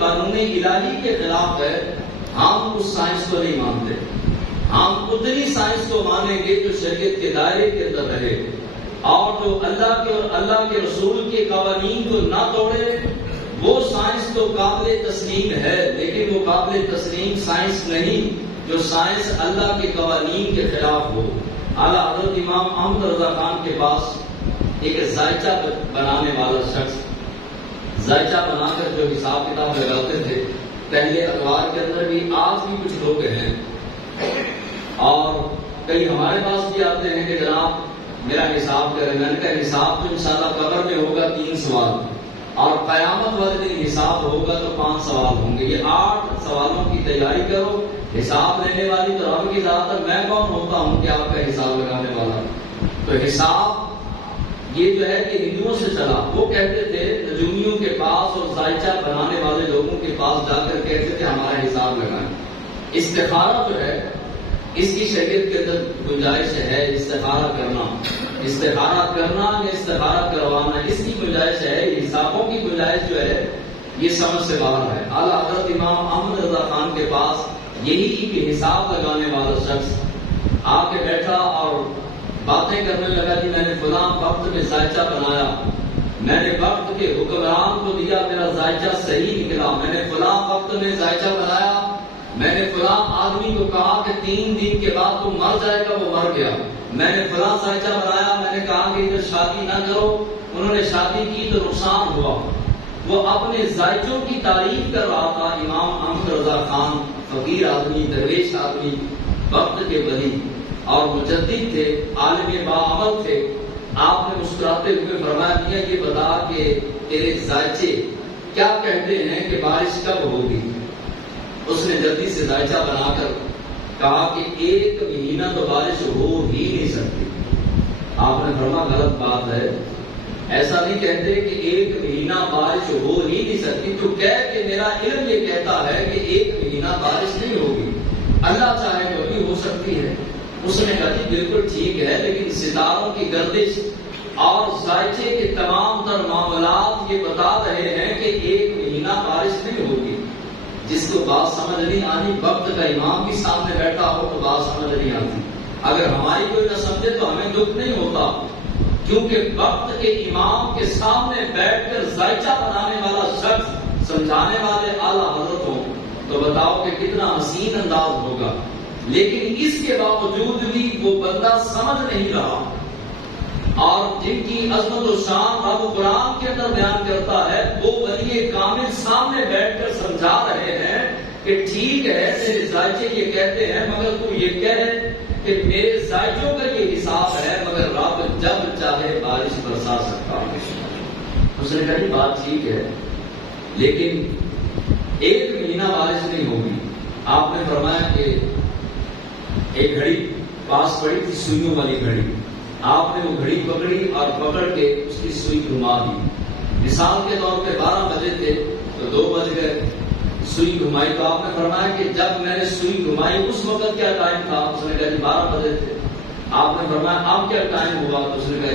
قانون الہی کے خلاف ہے، ہم اس سائنس کو نہیں مانتے. ہم اتنی سائنس کو مانیں گے جو شریعت کے دائرے کے اندر رہے اور جو اللہ کے اور اللہ کے رسول کے قوانین کو نہ توڑے. وہ سائنس تو قابل تسلیم ہے، لیکن وہ قابل تسلیم سائنس نہیں جو سائنس اللہ کے قوانین کے خلاف ہو. اعلیٰ حضرت امام احمد رضا خان کے پاس ایک ذائچہ بنانے والا شخص ذائچہ بنا کر جو حساب کتاب لگاتے تھے، پہلے اخبار کے اندر بھی، آج بھی کچھ لوگ ہیں اور کئی ہمارے پاس بھی آتے ہیں کہ جناب میرا حساب کریں. میں نے کہا حساب تو انشاءاللہ قبر میں ہوگا 3 سوال اور قیامت والے دن حساب ہوگا تو 5 سوال ہوں گے. یہ 8 سوالوں کی تیاری کرو. حساب لینے والی تو رب کی ذات ہے، میں کون ہوتا ہوں کہ آپ کا حساب لگانے والا. تو حساب یہ جو ہے کہ ہندوؤں سے چلا. وہ کہتے تھے نجومیوں کے پاس اور ذائچہ بنانے والے لوگوں کے پاس جا کر کہتے تھے ہمارا حساب لگائیں. استخارہ جو ہے اس کی شریعت کے اندر گنجائش ہے. استخارہ کرنا یا استخارہ کروانا اس کی گنجائش ہے. حسابوں کی گنجائش جو ہے یہ سمجھ سے باہر ہے. اعلیٰ حضرت امام احمد رضا خان کے پاس یہی کہ حساب لگانے والا شخص آ کے بیٹھا اور باتیں کرنے لگا کہ میں نے فلاں وقت میں ذائچہ بنایا، میں نے وقت کے حکمران کو دیا، میرا ذائچہ صحیح نکلا. میں نے فلاں وقت میں ذائچہ بنایا، میں نے فلاں آدمی کو کہا کہ 3 دن کے بعد تو مر جائے گا، وہ مر گیا. میں نے فلاں ذائچہ بنایا، میں نے کہا کہ ادھر شادی نہ کرو، انہوں نے شادی کی تو نقصان ہوا. وہ اپنے ذائچوں کی تعریف کر رہا تھا. امام احمد رضا خان فقیر آدمی، درویش آدمی، وقت کے ولی اور مجدد تھے، عالم باعمل تھے. آپ نے مسکراتے ہوئے فرمایا میاں یہ بتا کہ تیرے ذائچے کیا کہتے ہیں کہ بارش کب ہوگی. اس نے جلدی سے ذائچہ بنا کر کہا کہ 1 مہینہ تو بارش ہو ہی نہیں سکتی. آپ نے فرمایا غلط بات ہے، ایسا نہیں کہتے کہ 1 مہینہ بارش ہو ہی نہیں سکتی. تو کہہ کہ میرا علم یہ کہتا ہے کہ 1 مہینہ بارش نہیں ہوگی، اللہ چاہے تو بھی ہو سکتی ہے. اس نے کہا جی بالکل ٹھیک ہے، لیکن ستاروں کی گردش اور ذائچے کے تمام تر معاملات یہ بتا رہے ہیں کہ 1 مہینہ بارش نہیں ہوگی. جس کو بات سمجھ نہیں آنی، وقت کا امام بھی سامنے بیٹھا ہو تو بات سمجھ نہیں آتی. اگر ہماری کوئی نہ سمجھے تو ہمیں دکھ نہیں ہوتا، کیونکہ وقت کے امام کے سامنے بیٹھ کر ذائچہ بنانے والا شخص سمجھانے والے اعلیٰ حضرت ہوں تو بتاؤ کہ کتنا حسین انداز ہوگا. لیکن اس کے باوجود بھی وہ بندہ سمجھ نہیں رہا. اور جن کی عظمت و شان رب قرآن کے اندر بیان کرتا ہے، وہ ولی کامل سامنے بیٹھ کر سمجھا رہے ہیں کہ ٹھیک ہے تیرے ذائچے یہ کہتے ہیں، مگر تو یہ کہے کہ میرے ذائچوں کا یہ حساب ہے، مگر رب جب چاہے بارش برسا سکتا ہے. اس نے کہا بات ٹھیک ہے لیکن 1 مہینہ بارش نہیں ہوگی. آپ نے فرمایا کہ ایک گھڑی پاس پڑی تھی، سوئیوں والی گھڑی. آپ نے وہ گھڑی پکڑی اور پکڑ کے اس کی سوئی گھما دی. مثال کے طور پہ 12 بجے تھے تو 2 بج گئے. سوئی گھمائی تو آپ نے فرمایا کہ جب میں نے سوئی گھمائی اس وقت کیا ٹائم تھا؟ اس نے کہا 12 بجے تھے. آپ نے فرمایا اب کیا ٹائم ہوا؟ تو اس نے کہا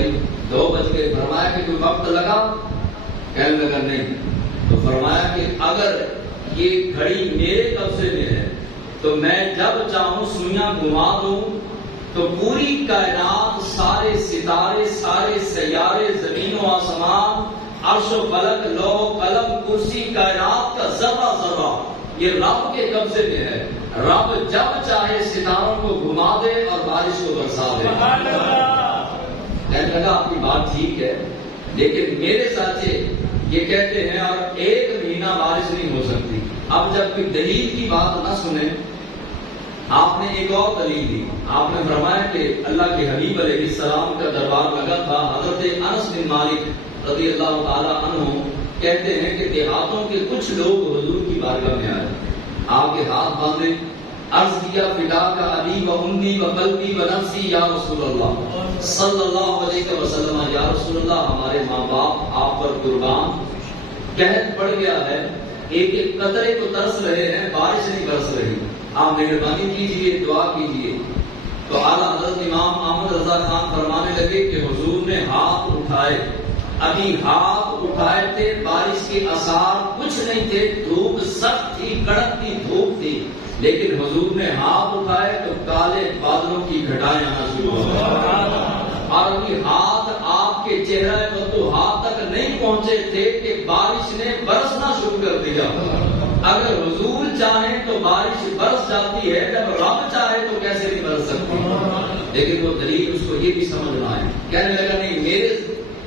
2 بج گئے. فرمایا کہ کوئی وقت لگا؟ کہنے لگا نہیں. تو فرمایا کہ اگر یہ گھڑی میرے قبضے میں ہے تو میں جب چاہوں سوئیاں گھما دوں تو پوری کائنات، سارے ستارے، سارے سیارے، زمین و آسمان، عرش و فلک، لوح قلم، کرسی، کائنات کا ذرہ ذرہ یہ رب کے قبضے میں ہے. رب جب چاہے ستاروں کو گھما دے اور بارش کو برسا دے. کہنے لگا آپ کی بات ٹھیک ہے لیکن میرے ساتھی یہ کہتے ہیں اور 1 مہینہ بارش نہیں ہو سکتی. اب جب کوئی دلیل کی بات نہ سنیں، آپ نے ایک اور دلیل دی. آپ نے فرمایا کہ اللہ کے حبیب علیہ السلام کا دربار لگا تھا. حضرت انس بن مالک رضی اللہ تعالی عنہ کہتے ہیں کہ دیہاتوں کے کچھ لوگ حضور کی بارگاہ میں آئے، آپ کے ہاتھ باندھے، عرض کیا فدا کا ابی و امی و قلبی و نفسی یا رسول اللہ صلی اللہ علیہ وسلم. یا رسول اللہ ہمارے ماں باپ آپ پر قربان، قحط پڑ گیا ہے، ایک ایک قطرے کو ترس رہے ہیں، بارش نہیں برس رہی، آپ مہربانی کیجیے، دعا کیجیے. تو اعلیٰ حضرت امام احمد رضا خان فرمانے لگے کہ حضور نے ہاتھ اٹھائے، ابھی ہاتھ اٹھائے تھے، بارش کے آثار کچھ نہیں تھے، دھوپ سخت تھی، کڑکتی دھوپ تھی، لیکن حضور نے ہاتھ اٹھائے تو کالے بادلوں کی گھٹائیں آنا شروع ہو گئی، اور ابھی ہاتھ آپ کے چہرے وضوحات تک نہیں پہنچے تھے کہ بارش نے برسنا شروع کر دیا۔ اگر حضور چاہیں تو بارش برس جاتی ہے، جب رب چاہے تو کیسے نہیں برس سکتی؟ لیکن وہ دلیل اس کو یہ بھی سمجھ نہ آئے، کہنے لگا نہیں میرے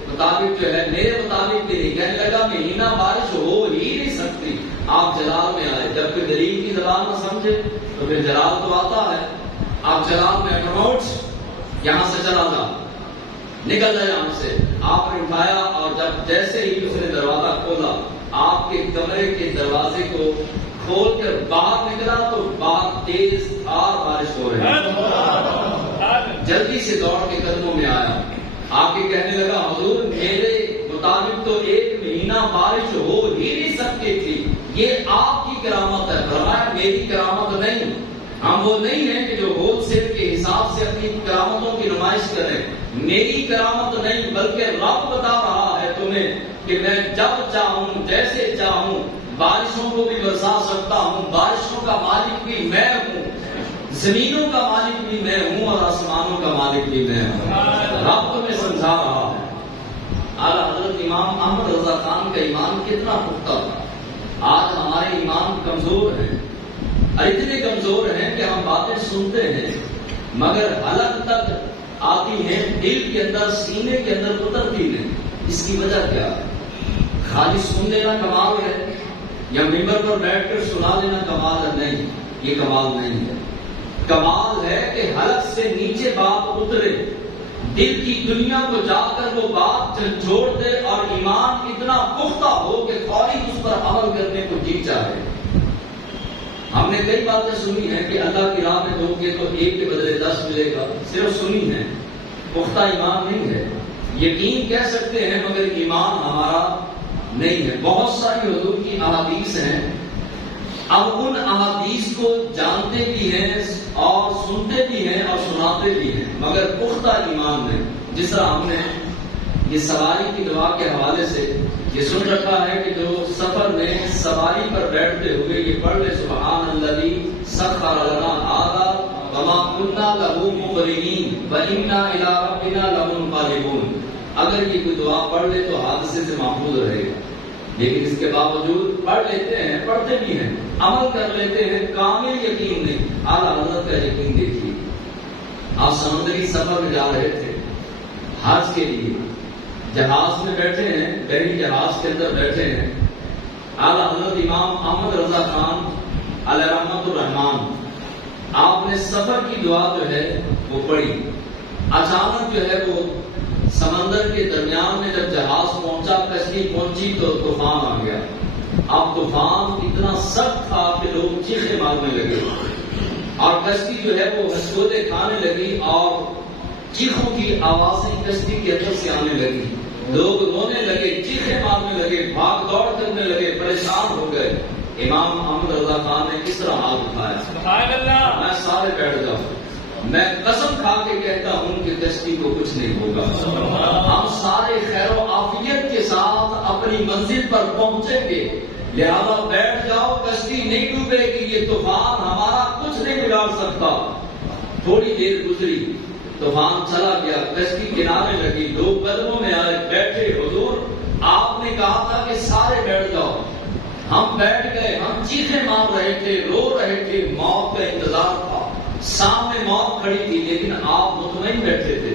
مطابق جو ہے، میرے مطابق بھی نہیں، کہنے لگا مہینہ بارش ہو ہی نہیں سکتی، آپ جلال میں آئے۔ جب کوئی دلیل کی زبان نہ سمجھے تو پھر جلال تو آتا ہے، آپ جلال میں پروموٹ، یہاں سے چلا جا، نکل جائے یہاں سے۔ آپ نے اٹھایا اور جب جیسے ہی اس نے دروازہ کھولا، آپ کے کمرے کے دروازے کو کھول کر باہر نکلا تو باہر تیز دھار بارش ہو رہی ہے۔ جلدی سے دوڑ کے قدموں میں آیا، آ کے کہنے لگا حضور میرے مطابق تو ایک مہینہ بارش ہو ہی نہیں سکتی تھی، یہ آپ کی کرامت ہے۔ فرمایا میری کرامت نہیں، ہم وہ نہیں ہیں کہ جو ہول سیل کے حساب سے اپنی کرامتوں کی نمائش کریں، میری کرامت نہیں بلکہ رب بتا رہا ہے تمہیں کہ میں جب چاہوں جیسے چاہوں بارشوں کو بھی برسا سکتا ہوں، بارشوں کا مالک بھی میں ہوں، زمینوں کا مالک بھی میں ہوں، اور آسمانوں کا مالک بھی میں ہوں۔ رب تمہیں سمجھا رہا ہے۔ اعلیٰ حضرت امام احمد رضا خان کا ایمان کتنا پختہ تھا۔ آج ہمارے ایمان کمزور ہیں، اور اتنے کمزور ہیں کہ ہم باتیں سنتے ہیں مگر حلق تک آتی ہیں، دل کے اندر سینے کے اندر اترتی نہیں۔ اس کی وجہ کیا ہے؟ خالی سن لینا کمال ہے یا ممبر پر بیٹھ کر سنا لینا کمال ہے؟ نہیں، یہ کمال نہیں ہے۔ کمال ہے کہ حلق سے نیچے بات اترے، دل کی دنیا کو جا کر وہ بات جھنجھوڑ دے، اور ایمان اتنا پختہ ہو کہ فوری اس پر عمل کرنے کو جی چاہے۔ ہم نے کئی باتیں سنی ہیں کہ اللہ کی راہ میں دو گے تو ایک کے بدلے 10 ملے گا، صرف سنی ہے، پختہ ایمان نہیں ہے۔ یقین کہہ سکتے ہیں مگر ایمان ہمارا نہیں ہے۔ بہت ساری حضور کی احادیث ہیں، اب ان احادیث کو جانتے بھی ہیں اور سنتے بھی ہیں اور سناتے بھی ہیں مگر پختہ ایمان نہیں۔ جس طرح ہم نے یہ سواری کی دعا کے حوالے سے یہ سن رکھا ہے کہ جو سفر میں سواری پر بیٹھتے ہوئے یہ پڑھ لے سبحان الذی سخر لنا ھذا وما كنا له مقرنین وانا الی ربنا لمنقلبون، اگر یہ کوئی دعا پڑھ لے تو حادثے سے محفوظ رہے گا۔ لیکن اس کے باوجود پڑھ لیتے ہیں، پڑھتے بھی ہیں، عمل کر لیتے ہیں، کامل یقین نہیں۔ اعلیٰ حضرت کا یقین دیکھیے، آپ سمندری سفر میں جا رہے تھے حج کے لیے، جہاز میں بیٹھے ہیں، بحری جہاز کے اندر بیٹھے ہیں، اعلیٰ حضرت امام احمد رضا خان علیہ رحمۃ الرحمان، آپ نے سفر کی دعا جو ہے وہ پڑھی، اچانک جو ہے وہ سمندر کے درمیان میں جب جہاز پہنچا، کشتی پہنچی تو طوفان آ گیا۔ اب طوفان اتنا سخت تھا کہ لوگ چیخیں مارنے لگے، اور کشتی جو ہے وہ ہچکولے کھانے لگی، اور چیخوں کی آوازیں کشتی کے اندر سے آنے لگی، لوگ رونے لگے، چیخیں مارنے لگے، بھاگ دوڑ کرنے لگے، پریشان ہو گئے۔ امام احمد رضا خان نے کس طرح ہاتھ اٹھایا؟ سبحان اللہ! میں سارے بیٹھ جاؤں، میں قسم کھا کے کہتا ہوں کہ کشتی کو کچھ نہیں ہوگا، ہم سارے خیر و عافیت کے ساتھ اپنی منزل پر پہنچیں گے، لہذا بیٹھ جاؤ، کشتی نہیں ڈوبے گی، یہ طوفان ہمارا کچھ نہیں بگاڑ سکتا۔ تھوڑی دیر گزری، طوفان چلا گیا، کشتی کنارے لگی، لوگ قدموں میں آئے، بیٹھے۔ حضور آپ نے کہا تھا کہ سارے بیٹھ جاؤ، ہم بیٹھ گئے، ہم چیخیں مار رہے تھے، رو رہے تھے، موت کا انتظار تھا، سامنے موت کھڑی تھی، لیکن آپ مطمئن بیٹھے تھے۔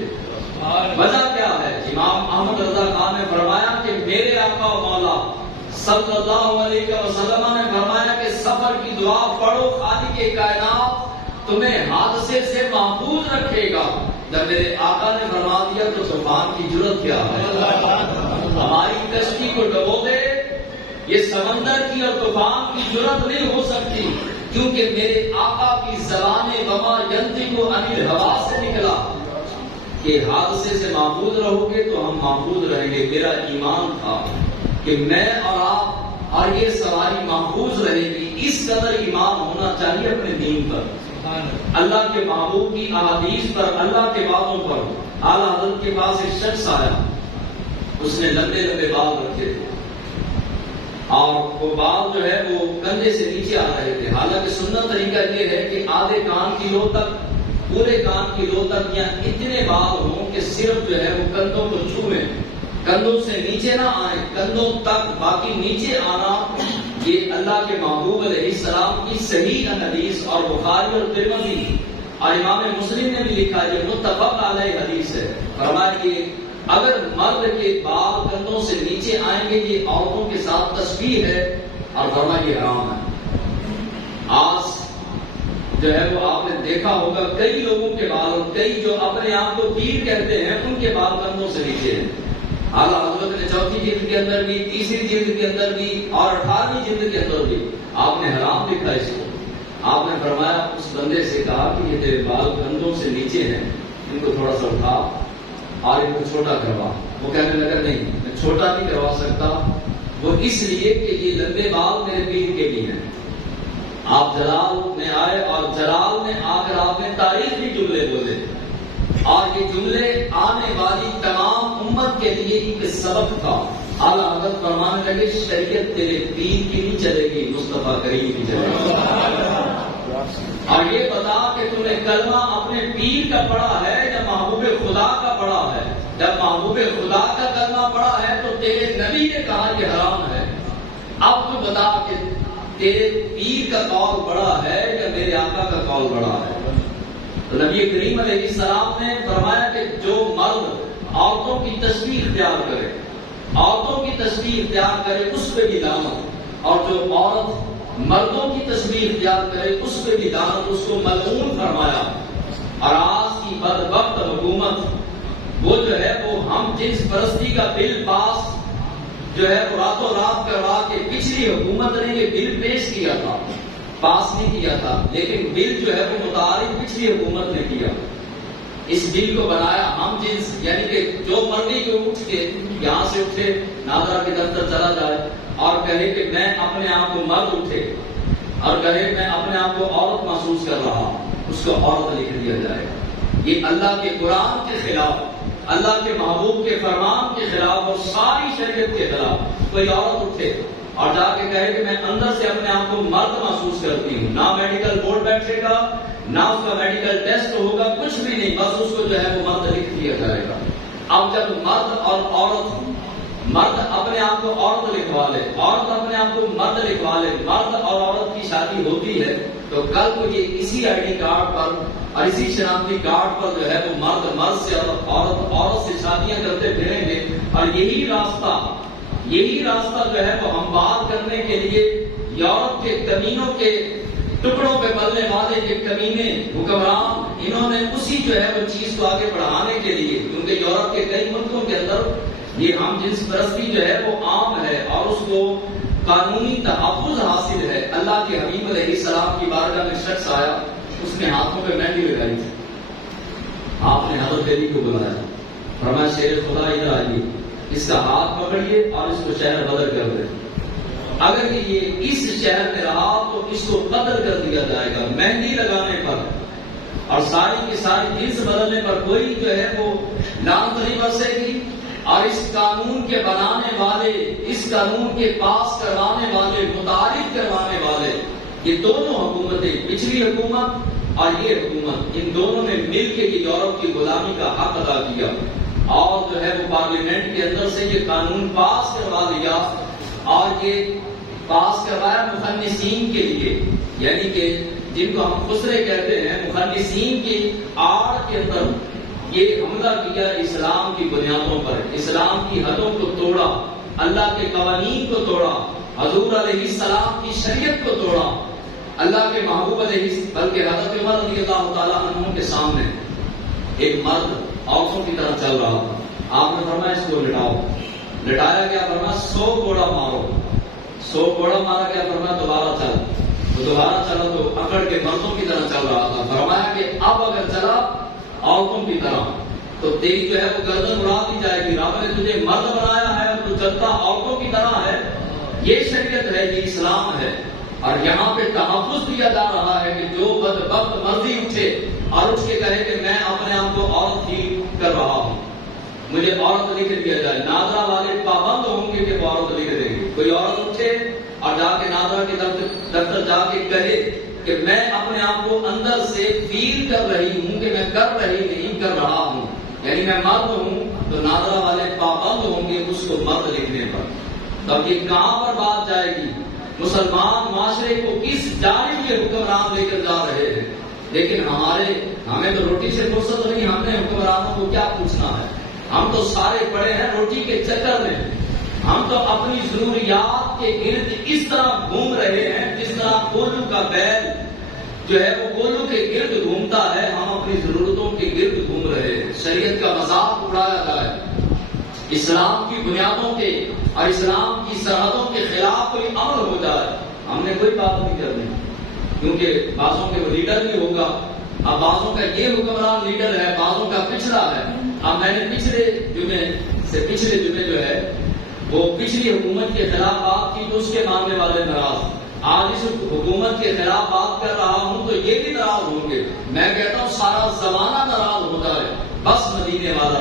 وجہ کیا ہے؟ امام احمد رضا خان نے فرمایا کہ میرے آقا و مولا صلی اللہ علیہ وسلم نے فرمایا کہ سفر کی دعا پڑھو، خالق کائنات تمہیں حادثے سے محفوظ رکھے گا۔ جب میرے آقا نے فرما دیا تو طوفان کی جرأت کیا ہے؟ ہماری کشتی کو ڈبو دے، یہ سمندر کی اور طوفان کی جرأت نہیں ہو سکتی، کیونکہ میرے آقا کی زبان وما ینطق عن الہوا سے نکلا کہ حادثے سے محفوظ رہو گے تو ہم محفوظ رہیں گے۔ میرا ایمان تھا کہ میں اور آپ اور یہ سواری محفوظ رہے گی، اس قدر ایمان ہونا چاہیے اپنے دین پر، اللہ کے محبوب کی احادیث پر، اللہ کے وعدوں پر۔ اعلیٰ حضرت کے پاس ایک شخص آیا، اس نے لمبے لمبے بال رکھے تھے اور وہ بال جو ہے وہ کندھے سے نیچے آ رہے تھے. حالانکہ سنت طریقہ یہ ہے کہ آدھے کان کی لو تک، پورے کان کی لو تک یا اتنے بال ہوں کہ صرف جو ہے وہ کندھوں کو چھوئیں، کندھوں سے نیچے نہ آئیں، کندھوں تک، باقی نیچے آنا یہ اللہ کے محبوب علیہ السلام کی صحیح حدیث اور بخاری اور ترمذی اور امام مسلم نے بھی لکھا، یہ متفق علیہ حدیث ہے. فرمایا کہ اگر مرد کے بال کندھوں سے نیچے آئیں گے یہ عورتوں کے ساتھ تشبیہ ہے اور فرمایا یہ حرام ہے. آج جو ہے وہ آپ نے دیکھا ہوگا کئی لوگوں کے بال، کئی جو اپنے آپ کو پیر کہتے ہیں ان کے بال کندھوں سے نیچے ہیں. اعلیٰ حضرت نے چوتھی جلد کے اندر بھی، تیسری جلد کے اندر بھی اور 18ویں جلد کے اندر بھی آپ نے حرام لکھا اس کو. آپ نے فرمایا اس بندے سے کہا کہ یہ تیرے بال کندھوں سے نیچے ہیں، ان کو تھوڑا سا اٹھا اور ان کو چھوٹا کروا. وہ کہنے لگا نہیں میں چھوٹا نہیں کروا سکتا، وہ اس لیے کہ یہ لمبے بال میرے پیر کے بھی ہیں. آپ جلال میں آئے اور جلال میں آ کر آپ نے تاریخی جملے بولے اور یہ جملے آنے والی تمام امت کے لیے ایک سبق تھا. اعلیٰ حضرت فرمانے لگے شریعت تیرے پیر کی نہیں چلے گی، مصطفیٰ کریم کی چلے گی. اور یہ بتا کہ تم نے کلمہ اپنے پیر کا پڑھا ہے یا محبوب خدا کا پڑھا ہے؟ جب محبوب خدا کا کلمہ پڑھا ہے تو تیرے نبی نے کہا کہ حرام ہے. اب تو بتا کہ تیرے پیر کا قول بڑا ہے یا میرے آقا کا قول بڑا ہے؟ تو نبی کریم علیہ السلام نے فرمایا کہ جو مرد عورتوں کی تشبیہ اختیار کرے، عورتوں کی تشبیہ اختیار کرے اس پہ بھی لعنت، اور جو عورت مردوں کی تشبیہ اختیار کرے اس پہ بھی لعنت، اس کو ملعون فرمایا. اور آج کی بدبخت حکومت وہ جو ہے وہ ہم جنس پرستی کا بل پاس جو ہے وہ راتوں رات کروا کے، پچھلی حکومت نے یہ بل پیش کیا تھا، پاس نہیں کیا تھا، لیکن بل جو ہے وہ متعارف پچھلی حکومت نے کیا. اس بل کو بنایا ہم جنس، یعنی کہ جو مرضی کو اٹھ کے یہاں سے اٹھے نادرا کے دفتر چلا جائے اور کہے کہ میں اپنے آپ کو مرد اٹھے اور کہے میں اپنے آپ کو عورت محسوس کر رہا ہوں، اس کو عورت لکھ دیا جائے گا. یہ اللہ کے قرآن کے خلاف، اللہ کے محبوب کے فرمان کے خلاف اور ساری شریعت کے خلاف. کوئی عورت اٹھے اور جا کے کہے کہ میں اندر سے اپنے آپ کو مرد محسوس کرتی ہوں، نہ میڈیکل بورڈ بیٹھے گا، نہ اس کا میڈیکل ٹیسٹ ہوگا، کچھ بھی نہیں، بس اس کو جو ہے وہ مرد لکھ دیا جائے گا. اب جب مرد اور عورت، مرد اپنے آپ کو عورت لکھوا لے، عورت اپنے آپ کو مرد لکھوا لے، مرد اور عورت کی شادی ہوتی ہے تو کل کو یہ اسی آئی ڈی کارڈ پر اور اسی شناختی کارڈ پر جو ہے وہ مرد مرد سے اور عورت عورت سے شادیاں کرتے پھریں گے. اور یہی راستہ جو ہے وہ ہم بات کرنے کے لیے یورپ کے کمینوں کے ٹکڑوں پہ پلنے والے یہ کمینے حکمران، انہوں نے اسی جو ہے وہ چیز کو آگے بڑھانے کے لیے، کیونکہ یورپ کے کئی ملکوں کے اندر یہ ہم جنس پرستی جو ہے وہ عام ہے اور اس کو قانونی تحفظ حاصل ہے. اللہ کے حبیب علیہ السلام کی بارگاہ میں شخص آیا، اس نے ہاتھوں پہ مہندی لگائی تھی. آپ نے حضرت علی کو بلایا، فرمایا شیر خدا ادھر آئیے، اس کا ہاتھ پکڑیے اور اس کو شہر بدر کر دیں. اگر یہ اس شہر میں رہا تو اس کو قتل کر دیا جائے گا. مہندی لگانے پر اور ساری کی ساری جنس بدلنے پر کوئی جو ہے وہ لعنت نہیں برسے گی. اور اس قانون کے بنانے والے، اس قانون کے پاس کروانے والے، متعارف کروانے والے، یہ دونوں حکومتیں، پچھلی حکومت اور یہ حکومت، ان دونوں نے مل کے یہ یورپ کی غلامی کا حق ادا کیا اور جو ہے وہ پارلیمنٹ کے اندر سے یہ قانون پاس کروا لیا. اور یہ پاس کروایا مخنثین کے لیے، یعنی کہ جن کو ہم خسرے کہتے ہیں، مخنثین کی آڑ کے اندر یہ حملہ کیا اسلام کی بنیادوں پر، اسلام کی حدوں کو توڑا، اللہ کے قوانین کو توڑا، حضور علیہ السلام کی شریعت کو توڑا. اللہ کے محبوب علیہ، بلکہ حضرت عمر رضی اللہ تعالیٰ عنہ کے سامنے ایک مرد عورتوں کی طرح چل رہا تھا. آپ نے فرمایا اس کو لٹاؤ. لٹایا گیا، فرمایا 100 کوڑا مارو. 100 کوڑا مارا گیا، فرمایا دوبارہ چل. تو دوبارہ چلا تو اکڑ کے مردوں کی طرح چل رہا تھا. فرمایا کہ اب اگر چلا عورتوں کی طرح تو تیری جو ہے وہ گردن اڑا دی جائے گی. رب نے تجھے مرد بنایا ہے اور تو چلتا عورتوں کی طرح ہے. یہ شریعت ہے، یہ اسلام ہے. اور یہاں پہ تحفظ دیا جا رہا ہے کہ جو بدبخت مرضی اٹھے اور اٹھ کے کہے کہ میں اپنے آپ کو عورت فیل کر رہا ہوں. مجھے عورت لکھ دیا جائے. ناظرہ والے پابند ہوں گے کہ وہ عورت لکھ دیں گے. کوئی عورت اٹھے اور جا کے ناظرہ کے دفتر جا کے کہے کہ میں اپنے آپ کو اندر سے فیل کر رہی ہوں کہ میں کر رہی نہیں کر رہا ہوں، یعنی میں مرد ہوں، تو ناظرہ والے پابند ہوں گے اس کو مرد لکھنے پر. تب یہ کہاں پر بات جائے گی؟ مسلمان معاشرے کو کس جانب یہ حکمران لے کر جا رہے ہیں؟ لیکن ہمیں تو روٹی سے فرصت نہیں، ہم نے حکمرانوں کو کیا پوچھنا ہے؟ ہم تو سارے پڑے ہیں روٹی کے چکر میں. ہم تو اپنی ضروریات کے گرد اس طرح گھوم رہے ہیں جس طرح کولو کا بیل جو ہے وہ کولو کے گرد گھومتا ہے، ہم اپنی ضرورتوں کے گرد گھوم رہے ہیں. شریعت کا مذاق اڑایا جائے، اسلام کی بنیادوں کے اور اسلام کی سرحدوں کے خلاف کوئی عمل ہو جائے، ہم نے کوئی بات نہیں کرنی، کیونکہ بعضوں کے وہ لیڈر بھی ہوگا. اب بعضوں کا یہ حکمران لیڈر ہے، بعضوں کا پچھڑا ہے. اب میں نے پچھلے جمعے جو ہے وہ پچھلی حکومت کے خلاف بات کی تو اس کے ماننے والے ناراض. آج اس حکومت کے خلاف بات کر رہا ہوں تو یہ بھی ناراض ہوں گے. میں کہتا ہوں سارا زمانہ ناراض ہو جائے، بس مدینے والا